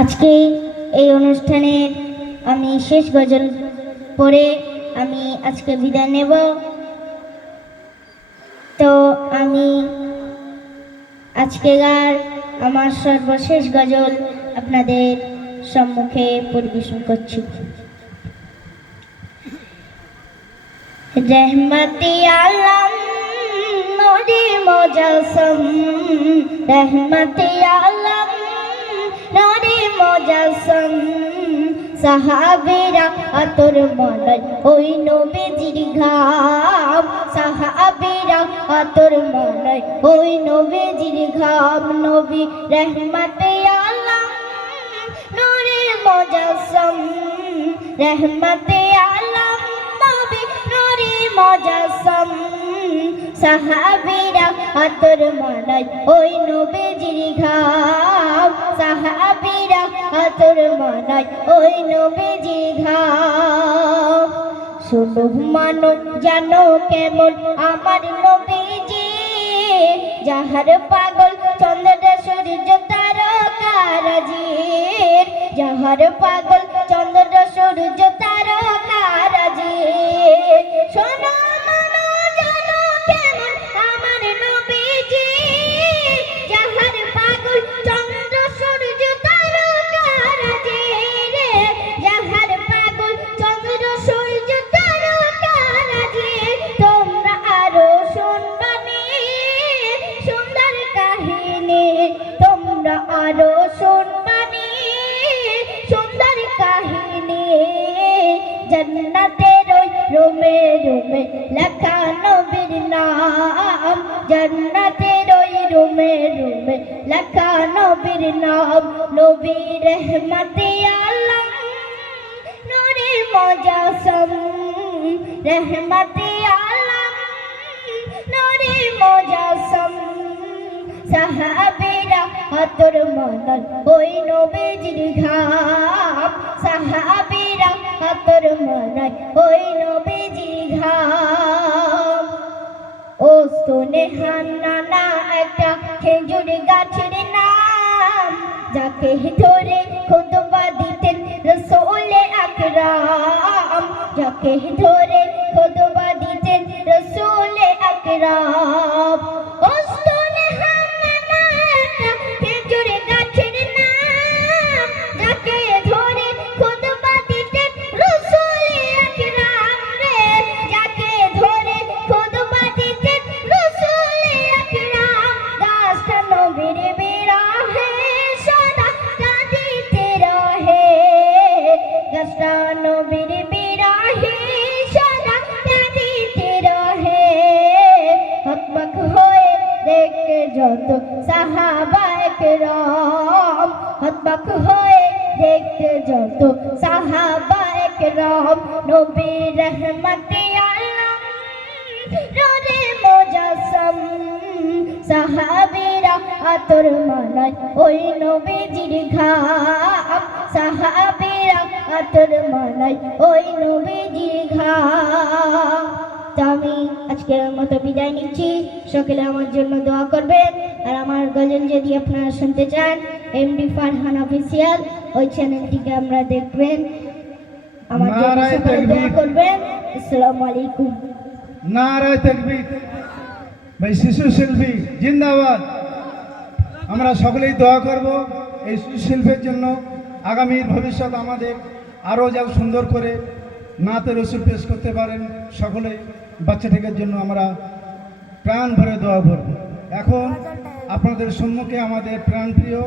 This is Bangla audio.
আজকে এই অনুষ্ঠানের আমি শেষ গজল পড়ে আমি আজকে বিদায় নেব। তো আমি আজকের আমার সর্বশেষ গজল আপনাদের সম্মুখে পরিবেশন করছি। रहमती आलम नूरी मुजस्सम, रहमती आलम नूरी मुजस्सम, সাহাবীরা আতর মলাই ওই নবীজির ঘাম, সাহাবীরা আতর মলাই ওই নবীজির ঘাম। নবী রহমতে আলম নূরে মুজস্সম, রহমতে আলম নবী নূরে মুজস্সম, সাহাবীরা আতর মলাই ওই নবীজির ঘাম, সাহাবীরা আতর মলাই ওই নবীজির ঘাম। শোনো মানো জানো কেমন আমার নবীজি, যাহার পাগল চন্দ্র সূর্য তারকারাজির, যাহার পাগল চন্দ্র সূর্য তারকারাজির। শোনো মানো জানো কেমন আমার নবীজি, যাহার পাগল চন্দ্র সূর্য তারকারাজির, যাহার পাগল চন্দ্র সূর্য তারকারাজির। তোমরা আরো শুনবানি সুন্দর কাহিনী, তোমরা আরো শুনবানি সুন্দর কাহিনী। জান্নাতের ওই রুমে রুমে লেখা নবীর নাম, জান্নাতের ওই রুমে রুমে লেখা নবীর নাম। নবী রহমতে আলম নূরে মুজস্সম, রহমতে আলম নূরে মুজস্সম, সাহাবীরা আতর মলাই ওই নবীজির ঘাম, সাহাবীরা আতর মলাই ওই নবীজির ঘাম। ও শোনে হান্নানা একটা খেজুর গাছের নাম, যাকে ধরে খুতবা দিতেন রাসূল আকরাম, যাকে ধরে খুতবা দিতেন রাসূল আকরাম। ও শোনে হান্নানা একটা খেজুর গাছের নাম, যাকে ধরে খুতবা দিতেন রাসূল আকরাম রে, যাকে ধরে খুতবা দিতেন রাসূল আকরাম। গাছটা নবীর বিরহে সদা কাঁদিতে রহে, গাছটা নবীর বিরহে সদা কাঁদিতে রহে। হকবাক হয়ে দেখতে যত সাহাবায়ে কেরাম, হকবাক হয়ে দেখতে যত সাহাবায়ে কেরাম। নবী রহমতে আলম নূরে মুজস্সম, সাহাবীরা আতর মলাই ওই নবীজির ঘাম, সাহাবীরা আতর মলাই ওই নবীজির ঘাম। তো আমি আজকের মতো বিদায় নিচ্ছি। সকলে আমার জন্য দোয়া করবেন। আর আমার গজল যদি আপনারা শুনতে চান, এমডি ফারহান অফিসিয়াল ওই চ্যানেলটিকে আমরা দেখবেন। আমার জন্য সকলে দোয়া করবেন। আসসালামু আলাইকুম। নারায়ে তাকবীর। ভাই শিশু শিল্পী জিন্দাবাদ। আমরা সকলেই দোয়া করব এই শিশু শিল্পের জন্য, আগামীর ভবিষ্যৎ আমাদের আরও যেন সুন্দর করে নাতে রসুল পেশ করতে পারেন। সকলে বাচ্চাটির জন্য আমরা প্রাণ ভরে দোয়া করব। এখন আপনাদের সম্মুখে আমাদের প্রাণপ্রিয়